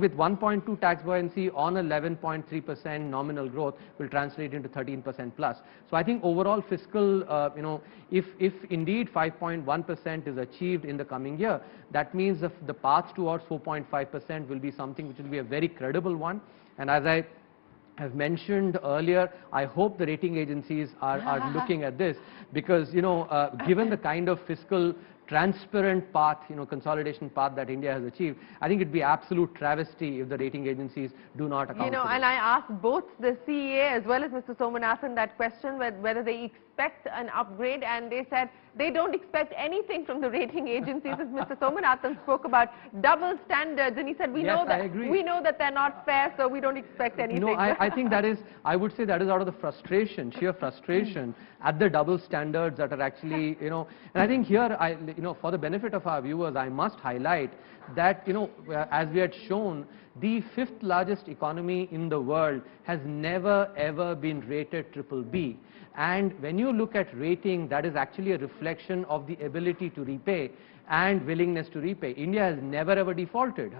with 1.2 tax buoyancy on 11.3% nominal growth will translate into 13% plus. So I think overall fiscal, if indeed 5.1% is achieved in the coming year, that means the path towards 4.5% will be something which will be a very credible one. And as I have mentioned earlier, I hope the rating agencies are looking at this, because given the kind of fiscal transparent path, consolidation path that India has achieved, I think it'd be absolute travesty if the rating agencies do not account for and this. I asked both the CEA as well as Mr. Somanathan that question, whether they expect an upgrade, and they said they don't expect anything from the rating agencies. As Mr. Somanathan spoke about double standards, and he said, we know that they're not fair, so we don't expect anything. No, I think that is, I would say that is out of the frustration, sheer frustration at the double standards that are actually, and I think here, for the benefit of our viewers, I must highlight that, as we had shown, the fifth largest economy in the world has never ever been rated BBB. And when you look at rating, that is actually a reflection of the ability to repay and willingness to repay. India has never ever defaulted.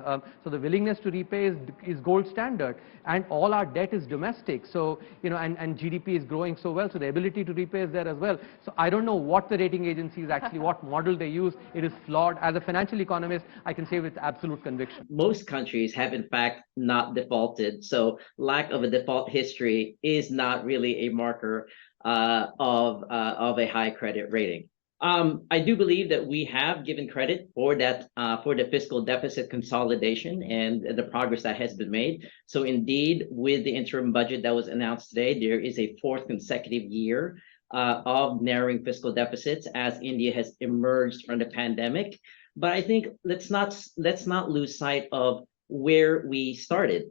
So the willingness to repay is gold standard, and all our debt is domestic. So, and GDP is growing so well, so the ability to repay is there as well. So I don't know what the rating agencies actually, what model they use. It is flawed. As a financial economist, I can say with absolute conviction. Most countries have in fact not defaulted. So lack of a default history is not really a marker of a high credit rating. I do believe that we have given credit for that, for the fiscal deficit consolidation and the progress that has been made. So indeed, with the interim budget that was announced today, there is a fourth consecutive year of narrowing fiscal deficits as India has emerged from the pandemic. But I think let's not lose sight of where we started.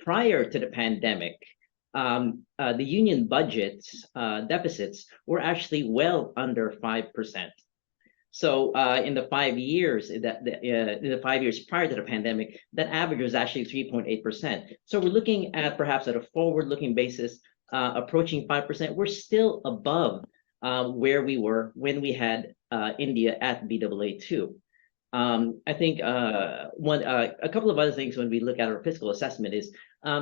Prior to the pandemic, the union budget's deficits were actually well under 5%. So in the 5 years in the 5 years prior to the pandemic, that average was actually 3.8%. So we're looking at perhaps at a forward-looking basis, approaching 5%. We're still above where we were when we had India at Baa2. I think a couple of other things when we look at our fiscal assessment is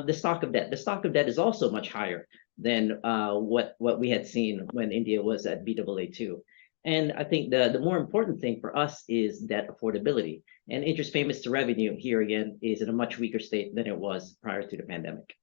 the stock of debt. The stock of debt is also much higher than what we had seen when India was at Baa2. And I think the more important thing for us is debt affordability. And interest payments to revenue here again is in a much weaker state than it was prior to the pandemic.